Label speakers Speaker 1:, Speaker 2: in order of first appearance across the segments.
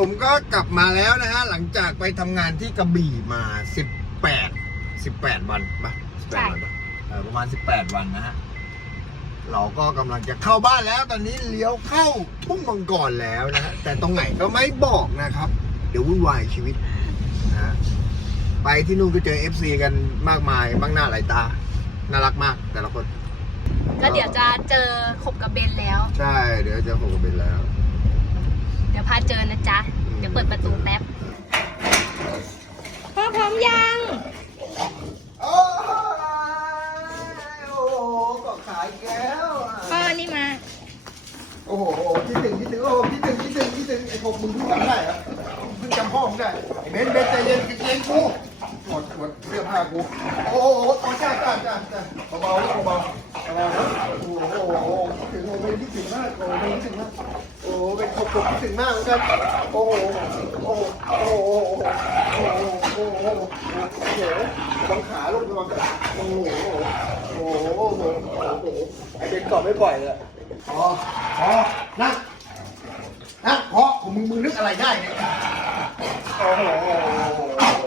Speaker 1: ผมก็กลับมาแล้วนะฮะ หลังจากไปทำงานที่กระบี่มา 18 18 วันปะ18 วันปะเออประมาณ 18 วันนะฮะ เราก็กำลังจะเข้าบ้านแล้ว ตอนนี้เลี้ยวเข้าทุ่งมังกรแล้วนะฮะ แต่ตรงไหนก็ไม่บอกนะครับ เดี๋ยววุ่นวายชีวิตนะฮะไปที่นู่นก็เจอ FC กันมากมายบ้างหน้าหลายตา น่ารักมากแต่ละคน
Speaker 2: ก็เดี๋ยวจะเจอขบกับเบนแล้ว
Speaker 1: ใช่ เดี๋ยวจะโหเป็นแล้ว
Speaker 2: เดี๋ยวพาเจอนะจ๊ะ เดี๋ยวเปิดประตูแป๊บพ่อพร้อมยัง
Speaker 1: โอ้โหก็ขายแก้วพ่อนี่มา โอ้โหคิดถึงคิดถึงโอ้คิดถึงคิดถึงคิดถึงไอ้พวกมึงเพิ่งจำได้เหรอเพิ่งจำพ่อมึงได้ไอ้เบนเบนใจเย็นใจเย็นกูถอดถอดเสื้อผ้ากูโอ้โหต่อจ้าจ้าจ้าจ้าเบาๆเบาๆเบาๆนะโอ้โหโอ้โหคิดถึงโอ้เบนคิดถึงมากโอ้เบนคิดถึงมาก โอ้เป็นคนผมคิดถึงมากเหมือนกันโอ้โหโอ้โหโอ้โหโอ้โหโอ้โหโอ้โหโอ้โหบังขาลงระวังโอ้โหโอ้โหโอ้โหโอ้โหไอ้เบนกอดไม่ปล่อยเลยพอพอนั่งนั่งพอผมมึงมึงนึกอะไรได้เนี่ยโอ้โหโอ้โห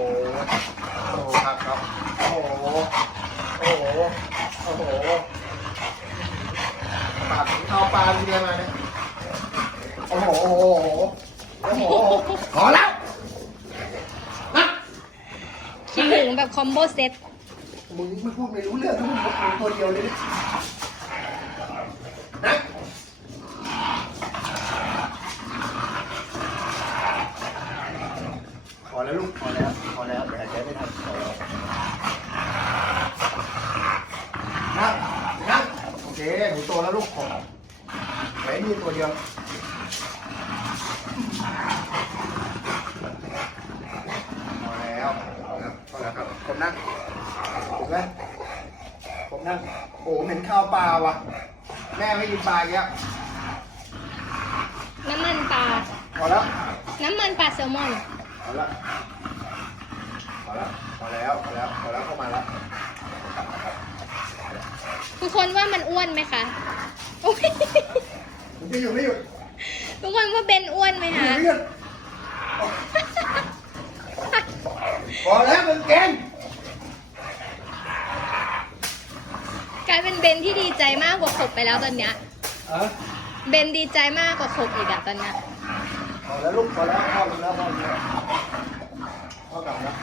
Speaker 1: โอ้ครับครับโอ้โหโอ้โหโอ้โหปากเอาปลาทีเดียมาเนี่ย อ้โหโอ้โหโอ้โหพอแล้วนะ
Speaker 2: คิดถึงแบบคอมโบเซ็ต
Speaker 1: มึงไม่พูดไม่รู้เรื่องทั้งหมดมึงตัวเดียวเลยเนี่ยนะพอแล้วลูกพอแล้วพอแล้วแต่ใจไม่ทันพอแล้วนั่งนั่งโอเคหนูโตแล้วลูกผมไว้นี่ตัวเดียว พอแล้วพอแล้วพอแล้วครับผมนั่งถูกไหมผมนั่งโอ้ผมเห็นข้าวปลาว่ะ แม่ไม่กินปลาอีกแล้วน้ำมันปลา พอแล้ว
Speaker 2: น้ำมันปลาแซลมอน
Speaker 1: พอแล้วพอแล้วพอแล้วพอแล้วพอแล้วเข้ามาแล้ว
Speaker 2: ทุกคนว่ามันอ้วนไหมคะ อุ๊ย
Speaker 1: ผมจะอยู่ไม่หยุดทุกคนว่า
Speaker 2: เบนอ้วนไหมคะ
Speaker 1: พอแล้วมึงเก่ง
Speaker 2: กลายเป็นเบนที่ดีใจมากกว่าขบไปแล้วตอนเนี้ย เออเบนดีใจมากกว่าขบอีกอะตอนเนี้ย
Speaker 1: พอแล้วลูกพอแล้วพ่อมึงแล้วพ่อมึงแล้วพอกลับแล้ว